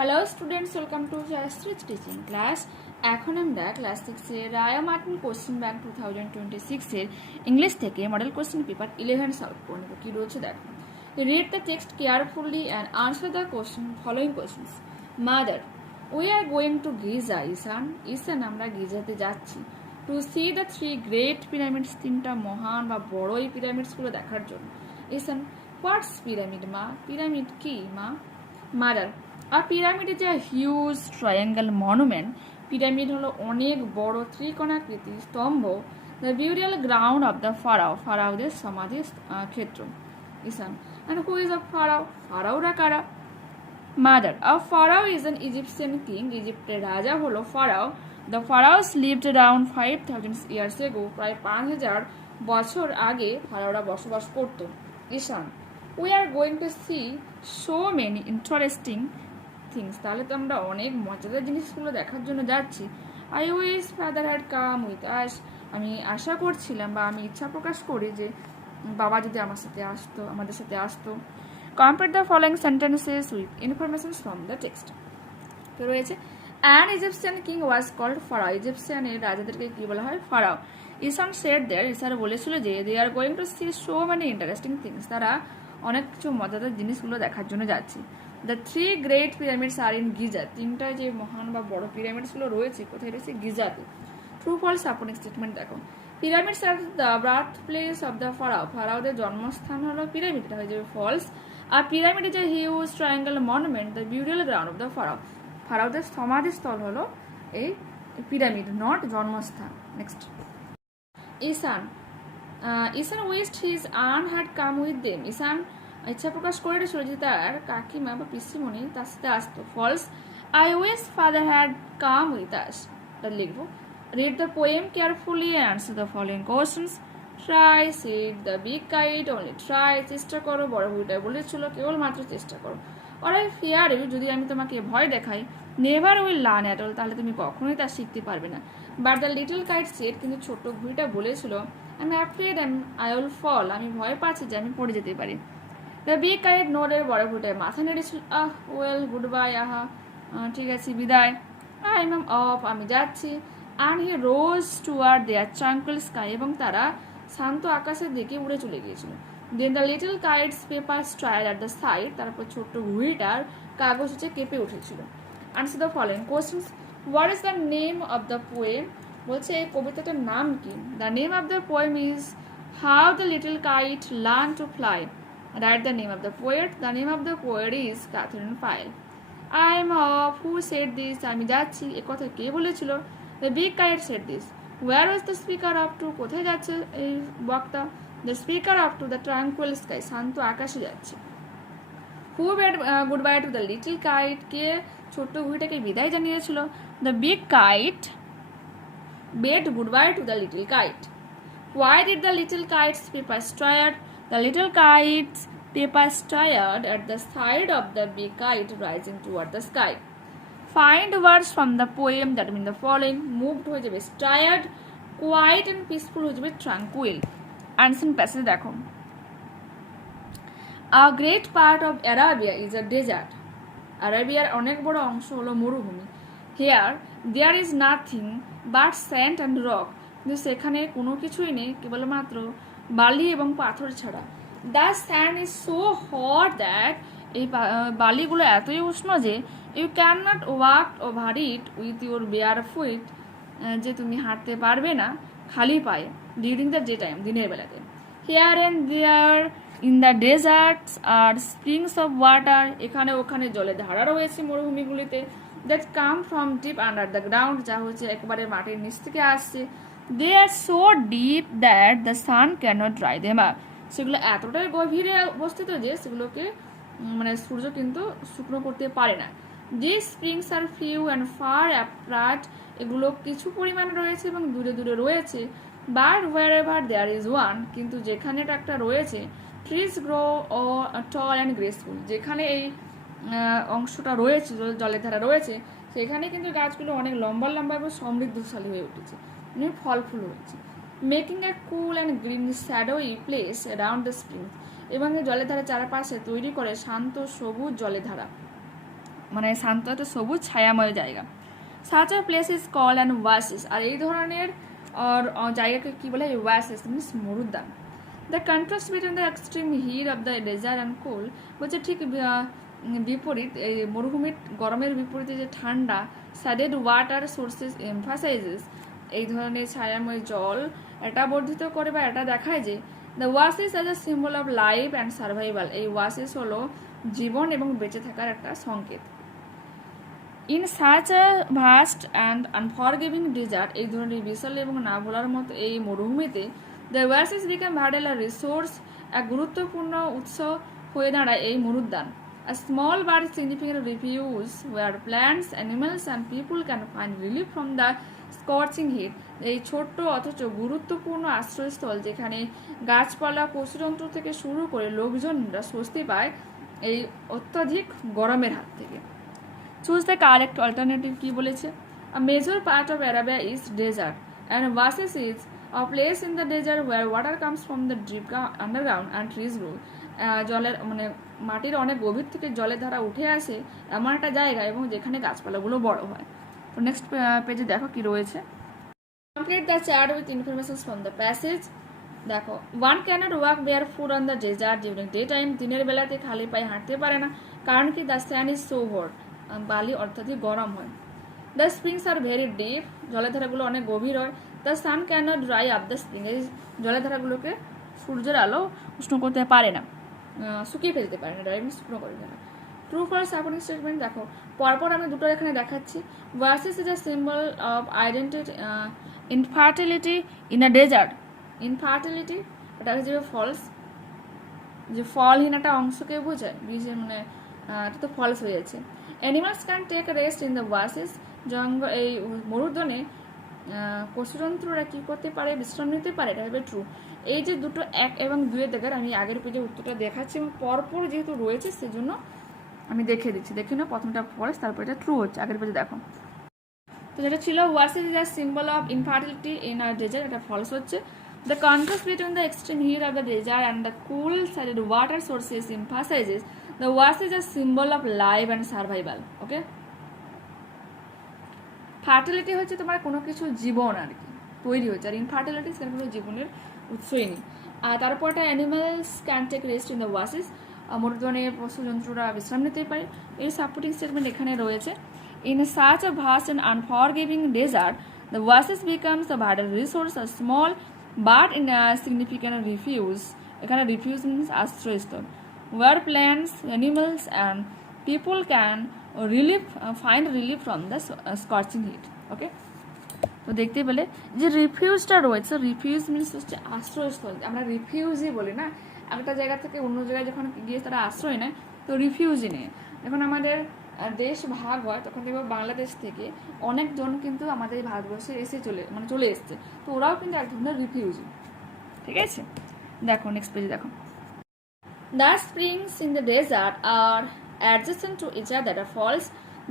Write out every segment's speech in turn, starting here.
Hello students, welcome to Jayashri teaching class. এখন আমরা class 6 এর রায়া মার্টিন কোশ্চেন ব্যাংক 2026 এর ইংলিশ থেকে মডেল কোশ্চেন পেপার 11 সলভ করে নেব। কি রয়েছে দেখো। Read the text carefully and answer the question following questions. Mother, we are going to Giza. Ehsan আমরা গিজাতে যাচ্ছি। To see the 3 great pyramids, তিনটা মহান বা বড় এই পিরামিডসগুলো দেখার জন্য। ইসান, হোয়াটস পিরামিড মা? পিরামিড কি মা? মাদার, আর pyramid is a huge triangle monument. Pyramid হলো অনেক বড় ত্রিকোণাকৃতি স্তম্ভ। The burial ground of the pharaoh, ফারাওদের সমাধি ক্ষেত্র। Ehsan, and who is a pharaoh? ফারাওরা কারা? Mother, a pharaoh is an Egyptian king. ইজিপ্টের রাজা হলো pharaoh. The pharaohs lived around 5000 years ago, প্রায় 5000 বছর আগে ফারাওরা বসবাস করত। Ehsan, we are going to see so many interesting things, তাহলে তো আমরা অনেক মজাদার জিনিসগুলো দেখার জন্য যাচ্ছি। I wish father had come with us, আমি আশা করছিলাম বা আমি ইচ্ছা প্রকাশ করি যে বাবা যদি আমাদের সাথে আসতো। Compare the following sentences with information from the text. তো রয়েছে an Egyptian king was called pharaoh, ইজিপশিয়ানের রাজাদেরকে কি বলা হয়? ফারাও। ইসান সেড দেয়ার, ইসার বলেছিল যে they are going to see so many interesting things, তারা অনেক কিছু মজাদার জিনিসগুলো দেখার জন্য যাচ্ছি। The 3 great pyramids are in Giza, তিনটা যে মহান বা বড় পিরামিডসগুলো রয়েছে কোথায় রয়েছে? গিজাতে। ট্রু ফলস সাপোর্টিং স্টেটমেন্ট দেখো। Pyramids are the birth place of the pharaoh, ফারাওদের জন্মস্থান হলো পিরামিড, এটা হয়ে যাবে ফলস। আর pyramid is a huge triangle monument, the burial ground of the pharaoh, ফারাওদের সমাধিস্থল হলো এই পিরামিড, নট জন্মস্থান। Next, Ishan wished his aunt had come with them, Ishan ইচ্ছা প্রকাশ করেছিল যে তার কাকিমা বা পিসিমণি তার সাথে আসতো। False. I wish father had come with us, এটা লিখবো। Read the poem carefully and answer the following questions. Try said the big kite only try, চেষ্টা করো, বড় ভুলটা বলেছিল কেবলমাত্র চেষ্টা করো। অর আই ফিয়ার ইউ, যদি আমি তোমাকে ভয় দেখাই। Never will learn at all, তাহলে তুমি কখনোই তা শিখতে পারবে না। But the little kite said, কিন্তু ছোট্ট ঘুড়িটা বলেছিল I am afraid I will fall, আমি ভয় পাচ্ছি যে আমি পড়ে যেতে পারি। দ্য বিগ কাইট নোডের, বড় ঘুড়িটায় মাথা নেড়েছিল। ওয়েল গুড বাই, ঠিক আছে বিদায়। আই এম অফ, আমি যাচ্ছি। And he rose toward their tranquil sky, এবং তারা শান্ত আকাশের দিকে উড়ে চলে গিয়েছিল। Then the little kite's paper stirred at the side, তারপর ছোট্ট ঘুড়িটার কাগজ হচ্ছে কেঁপে উঠেছিল। Answer the following questions. What is the name of the poem, বলছে এই কবিতাটার নাম কি? The name of the poem is how the little kite learn to fly. Write the name of the poet. The name of the poet is Catherine Pyle. I am off. Who said this? আমি যাচ্ছি, এ কথা কে বলেছিল? The big kite said this. Where was the speaker up to? কোথায় যাচ্ছে এই বক্তা? The speaker up to the tranquil sky. শান্ত আকাশে যাচ্ছে। Who bade goodbye to the little kite? কে ছোট্ট ঘুড়িটাকে বিদায় জানিয়েছিল? The big kite bade goodbye to the little kite. Why did the little kite's paper tired? The little kite's paper tired at the side of the big kite rising toward the sky. Find words from the poem that mean the following. Moved হয়ে যাবে tired, quiet and peaceful হয়ে যাবে tranquil. Answer passage দেখো। A great part of Arabia is a desert. আরাবিয়ার অনেক বড় অংশ হলো মরুভূমি। Here there is nothing but sand and rock. কিন্তু সেখানে কোনো কিছুই নেই, কেবলমাত্র বালি এবং পাথর ছাড়া। The sand is so hot that, এই বালিগুলো এতই উষ্ণ যে you can not walk over it with your bare foot, যে তুমি হাঁটতে পারবে না খালি পায়ে ডিউরিং দ্য ডে টাইম, দিনের বেলাতে। Here and there in the deserts are springs of water, এখানে ওখানে জলে ধারা রয়েছে মরুভূমিগুলিতে। That come from deep under the ground, যা হচ্ছে একেবারে মাটির নিচ থেকে আসছে। They are so deep that the sun can't dry them up, সেগুলো এতটাই গভীরে অবস্থিত যে সেগুলোকে মানে সূর্য কিন্তু শুকনো করতে পারে না। This springs are few and far apart, এগুলো কিছু পরিমাণে রয়েছে এবং দূরে দূরে রয়েছে। But wherever there is one, কিন্তু যেখানে একটা রয়েছে। ট্রিজ গ্রো ও টল অ্যান্ড গ্রেসফুল, যেখানে এই অংশটা রয়েছে, জলের ধারা রয়েছে, সেখানে কিন্তু গাছগুলো অনেক লম্বা লম্বা এবং সমৃদ্ধশালী হয়ে উঠেছে, ফল ফুল হয়েছে। Making A cool and green shadowy place around the spring, এবং জলের ধারা চারপাশে তৈরি করে শান্ত সবুজ জলের ধারা। মানে শান্ত একটা সবুজ ছায়াময় জায়গা। Such a place is call and oasis, আর এই ধরনের জায়গাকে কী বলে? ওয়াসিস মিনস মরুদ্যান। The contrast between the extreme heat of the desert and cool বলছে ঠিক বিপরীত, এই মরুভূমির গরমের বিপরীতে যে ঠান্ডা স্যাডেড ওয়াটার সোর্সেস এমফাসাইজেস, এই ধরনের ছায়াময় জল এটা বর্ধিত করে বা এটা দেখায় যে the oasis as a symbol of life and survival, এই ওয়াসিস হলো জীবন এবং বেঁচে থাকার একটা সংকেত। In such a vast and unforgiving desert, এই ধরনের বিশাল এবং না ভোলার মতো এই মরুভূমিতে the oasis become vital resource, এক গুরুত্বপূর্ণ উৎস হয়ে দাঁড়ায় এই মরুদ্যান। A small but significant refuge where plants, animals and people can find relief from the scorching heat. এই ছোট্ট অথচ গুরুত্বপূর্ণ আশ্রয়স্থল যেখানে গাছপালা, পশুজন্তু থেকে শুরু করে লোকজনরা স্বস্তি পায় এই অত্যাধিক গরমের হাত থেকে। চুজ দ্য কারেক্ট অল্টারনেটিভ কি বলেছে? A major part of Arabia is desert and oasis is a place in the desert where water comes from the deep underground and trees grow. জলের মানে মাটির অনেক গভীর থেকে জলের ধারা উঠে আসে এমন একটা জায়গা এবং যেখানে গাছপালাগুলো বড় হয়। তো নেক্সট পেজে দেখো কি রয়েছে। Complete the chat with information from the passage. দেখো, one can't walk barefoot on the desert during day time, দিনের বেলাতে খালি পায়ে হাঁটতে পারে না, কারণ কি? The sand is so hot, বালি অত্যাধিক গরম হয়। The springs are very deep, জলের ধারাগুলো অনেক গভীর হয়। The sun can't dry up the spring, এই জলের ধারাগুলোকে সূর্যের আলো উষ্ণ করতে পারে না, শুকিয়ে ফেলতে পারে না, ড্রাই মিনস শুকনো করে দেয় না। ট্রু ফর সাপোর্টিং স্টেটমেন্ট দেখো, পরপর আমি দুটো এখানে দেখাচ্ছি। Oasis is a symbol of identity infertility in a desert. Infertility এটা হচ্ছে ফলস, যে ফলহীন একটা অংশকে বোঝায়, মানে এটা তো ফলস হয়ে যাচ্ছে। Animals can take rest in the oasis, জঙ্গল এই মরুদ্যানে পশুযন্ত্ররা কী করতে পারে? বিশ্রাম নিতে পারে, এটা হবে ট্রু। এই যে দুটো 1 এবং 2 দেখার আমি আগের পেজে উত্তরটা দেখাচ্ছি এবং পরপর যেহেতু রয়েছে সেজন্য আমি দেখে দিচ্ছি। দেখি না, প্রথমটা ফলস, তারপর এটা ট্রু হচ্ছে। আগের পেজে দেখো, তো যেটা ছিল oasis is a symbol of infertility in a desert, এটা ফলস হচ্ছে। The contrast between the extreme heat of the desert and the cool shaded water sources emphasizes the oasis is a symbol of life and survival. Okay, fertility হচ্ছে তোমার কোনো কিছু জীবন আর কি তৈরি হচ্ছে, আর infertility সেখানে কোনো জীবনের উৎসই নেই। আর তারপরটা animals can take rest in the oasis, মরুদ্যানে পশুজন্তুরা বিশ্রাম নিতে পারে। এই সাপোর্টিং স্টেটমেন্ট এখানে রয়েছে। In such a vast and unforgiving desert the oasis becomes the vital resource, a small but insignificant refuge, এখানে রিফিউজ মিনস আশ্রয়স্থল, where plants, animals and people can find relief from the scorching heat. Okay, তো দেখতে পেলে যে রিফিউজটা রয়েছে, refuse means হচ্ছে আশ্রয়স্থল, আমরা রিফিউজই বলি না, একটা জায়গা থেকে অন্য জায়গায় যখন গিয়ে তারা আশ্রয় নেয় তো রিফিউজি নেয়। যখন আমাদের দেশ ভাগ হয় তখন দেখবো বাংলাদেশ থেকে অনেকজন কিন্তু আমাদের ভারতবর্ষে চলে এসছে, তো ওরাও কিন্তু এক ধরনের রিফিউজি। ঠিক আছে, দেখো নেক্সট পেজে দেখো। The springs in the desert are adjacent to each other are false.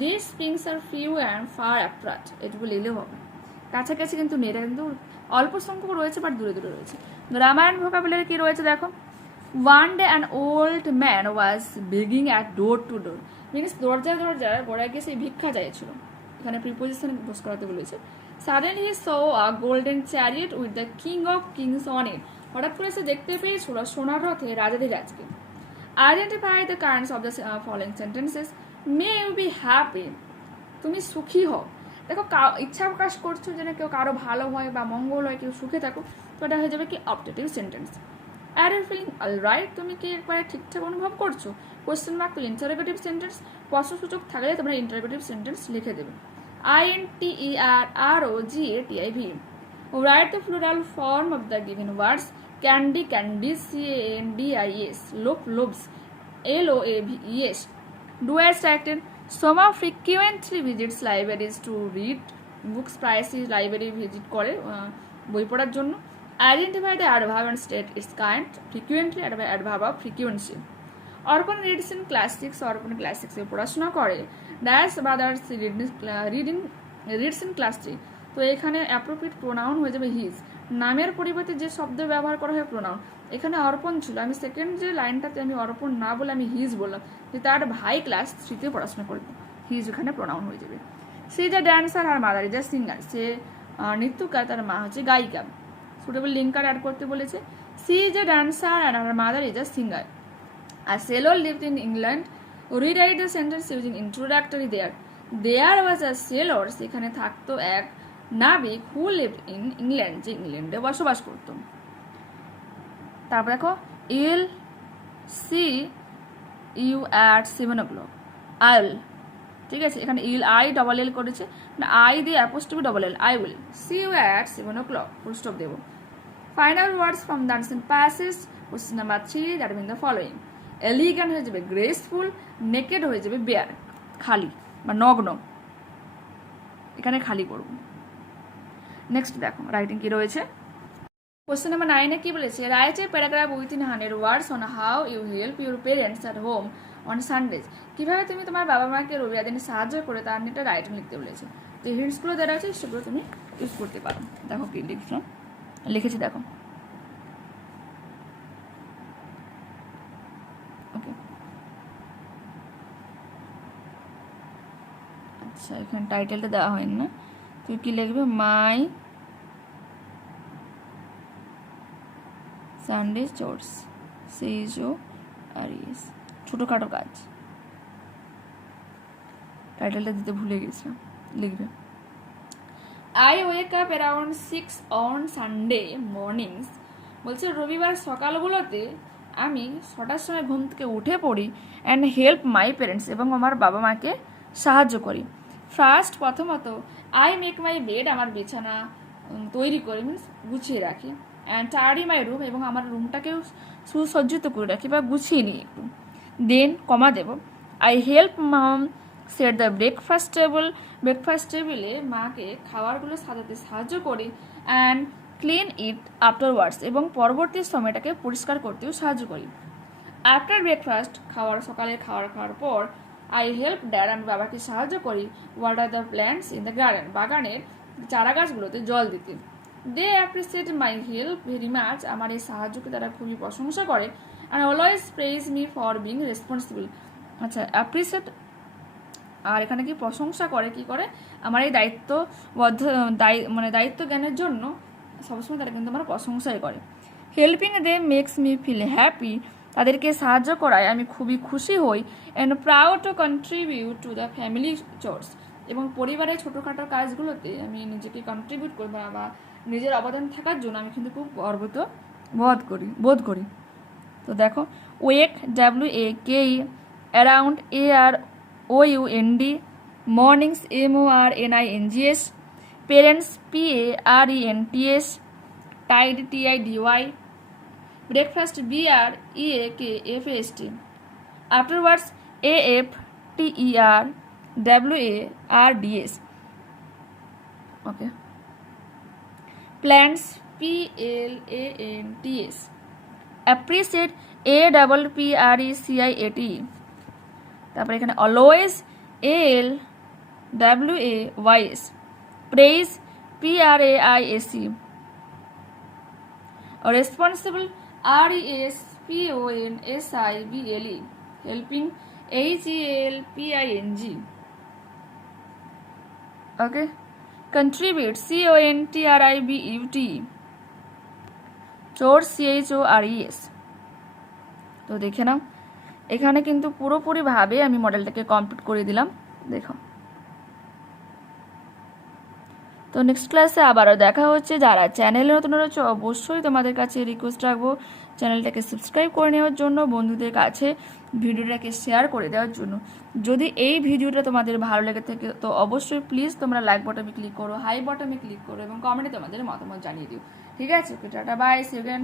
These springs are few and far apart. এটুকু লিখলেও হবে, কাছাকাছি কিন্তু নেই, এটা কিন্তু অল্প সংখ্যক রয়েছে বাট দূরে দূরে রয়েছে। রামায়ণ ভোকাবুলারি কি রয়েছে দেখো। One day an old man was begging at door to door, means দরজায় গোড়ায় গিয়ে সেই ভিক্ষা চাইছিল, এখানে প্রিপোজিশন ইউজ করাতে বলেছে। Suddenly he saw a golden chariot with the king of kings on it. হঠাৎ করে সে দেখতে পেয়েছিল সোনার রথে রাজাধিরাজকে। Identify the kinds of the following sentences. May you be happy. তুমি সুখী হও। দেখো, ইচ্ছা প্রকাশ করছো যেন কেউ কারো ভালো হয় বা মঙ্গল হয়, কেউ সুখে থাকো, তো এটা হয়ে যাবে কি optative sentence. Are you feeling alright, তুমি কি একবারে ঠিকঠাক অনুভব করছো? কোয়েশ্চেন মার্ক তো ইন্টারোগেটিভ সেন্টেন্স, প্রশ্নসূচক থাকলে তোমরা ইন্টারোগেটিভ সেন্টেন্স লিখে দেবে। INTERROGATIV. Write the plural form of the given words. Candy, candies, CANDIS. Loaf, loaves, LOAVES. Do as directed. Soma frequently visits libraries to read books. Prices library visit করে বই পড়ার জন্য। Identify the adverb and state its kind. Frequently adverb of frequency. অর্পণ reads in class 6. অর্পণ class 6 এ পড়াশোনা করে। Dash brothers reads in class 3. তো এখানে অ্যাপ্রোপ্রিয়েট প্রোনাউন হয়ে যাবে হিজ। নামের পরিবর্তে যে শব্দ ব্যবহার করা হয় প্রোনাউন, এখানে অর্পণ ছিল, আমি সেকেন্ড যে লাইনটাতে আমি অর্পণ না বলে আমি হিজ বললাম যে তার ভাই ক্লাস 3 পড়াশোনা করবে। হিজ ওখানে প্রোনাউন হয়ে যাবে। সে ইজ আ ড্যান্সার, আর মাদার ইজ আ সিঙ্গার। সে নৃত্যকার, তার মা হচ্ছে গায়িকা। সুটেবল লিঙ্কার অ্যাড করতে বলেছে। She is a dancer and her mother is a singer. আর sailor lived in England. Rewrite the sentence using introductory there. There was a sailor, সেখানে থাকতো এক নাবিক, হু লিভড ইন ইংল্যান্ড, যে ইংল্যান্ডে বসবাস করত। তারপর দেখো ইল সি ইউ অ্যাট 7 o'clock। আইল, ঠিক আছে, এখানে ইল আই ডবল এল করেছে, আই দিয়ে apostrophe double L, I will see you at 7 o'clock, full stop দেবো। Final words from the unseen passage, question number 3, that mean the following. Elegant হয়ে যাবে graceful, naked হয়ে যাবে বেয়ার, খালি বা নগ্ন, এখানে খালি করব। নেক্সট দেখো রাইটিং কি রয়েছে। কোশ্চেন নাম্বার 9 কি বলেছে, write a paragraph within 100 words on how you help your parents at home on Sundays. কিভাবে তুমি তোমার বাবা মাকে রবিবার দিনে সাহায্য করে, তার নিয়ে একটা রাইটিং লিখতে বলেছে। যে হিন্টসগুলো দেওয়া আছে সেগুলো তুমি ইউজ করতে পারো। দেখো কি লিখেছি দেখো। ওকে, আচ্ছা এখানে টাইটেলটা দেওয়া হয়নি না, তুই কি লিখবে, মাই সানডে চোর্স, CHORES, ছোটোখাটো কাজ। টাইটেলটা দিতে ভুলে গেছিলাম, লিখবে। I wake up around 6 on Sunday mornings. বলছে রবিবার সকালগুলোতে আমি 6টার সময় ঘুম থেকে উঠে পড়ি, অ্যান্ড হেল্প মাই প্যারেন্টস, এবং আমার বাবা মাকে সাহায্য করি। ফার্স্ট, প্রথমত, আই মেক মাই বেড, আমার বিছানা তৈরি করে, মিনস গুছিয়ে রাখি। অ্যান্ড টায়ারি মাই রুম, এবং আমার রুমটাকেও সুসজ্জিত করে রাখি বা গুছিয়ে নিই একটু। দেন কমা দেব, I help mum set the breakfast table, breakfast টেবিলে মাকে খাবারগুলো সাজাতে সাহায্য করি। অ্যান্ড ক্লিন ইট আফটারওয়ার্ডস, এবং পরবর্তী সময়টাকে পরিষ্কার করতেও সাহায্য করি। আফটার ব্রেকফাস্ট, সকালে খাওয়ার পর, আই হেল্প ড্যাড, আমি বাবাকে সাহায্য করি, water the plants in the garden, বাগানের চারা গাছগুলোতে জল দিতে। They appreciate my help very much, আমার এই সাহায্যকে তারা খুবই প্রশংসা করে। And always praise me for being responsible. আচ্ছা, অ্যাপ্রিসিয়েট, আর এখানে কি প্রশংসা করে, কি করে, আমার এই দায়িত্ব জ্ঞানের জন্য সবসময় তারা কিন্তু আমার প্রশংসাই করে। হেল্পিং দে মেক্স মি ফিল হ্যাপি, তাদেরকে সাহায্য করায় আমি খুবই খুশি হই। And proud to contribute to the family chores, এবং পরিবারের ছোটোখাটো কাজগুলোতে আমি নিজেকে কন্ট্রিবিউট করি বা নিজের অবদান থাকার জন্য আমি কিন্তু খুব গর্বিত বোধ করি। তো দেখো, ওয়েক, WAKE, around, AROUND, mornings, MORNINGS, parents, PARENTS, Tide, TIDY, breakfast, BREAKFAST, afterwards, AFTERWARDS, ওকে, প্ল্যান্টস, PLANTS, অ্যাপ্রিসিয়েট, APPRECIATE, তারপরে এখানে always, ALWAYS, praise, PRAISE, responsible, RESPONSIBLE, helping, HELPING, ওকে, কন্ট্রিবিউট, CONTRIBUT, চোর, CHORES। তো দেখে নাও, এখানে কিন্তু পুরোপুরিভাবে আমি মডেলটাকে কমপ্লিট করে দিলাম, দেখো। তো নেক্সট ক্লাসে আবারও দেখা হচ্ছে। যারা চ্যানেলে নতুন রয়েছে অবশ্যই তোমাদের কাছে রিকোয়েস্ট রাখবো চ্যানেলটাকে সাবস্ক্রাইব করে নেওয়ার জন্য, বন্ধুদের কাছে ভিডিওটাকে শেয়ার করে দেওয়ার জন্য। যদি এই ভিডিওটা তোমাদের ভালো লেগে থাকে তো অবশ্যই প্লিজ তোমরা লাইক বাটনে ক্লিক করো, হাই বাটনে ক্লিক করো, এবং কমেন্টে তোমাদের মতামত জানিয়ে দিও। ঠিক আছে, টাটা, বাই, সি ইউ অ্যাগেন।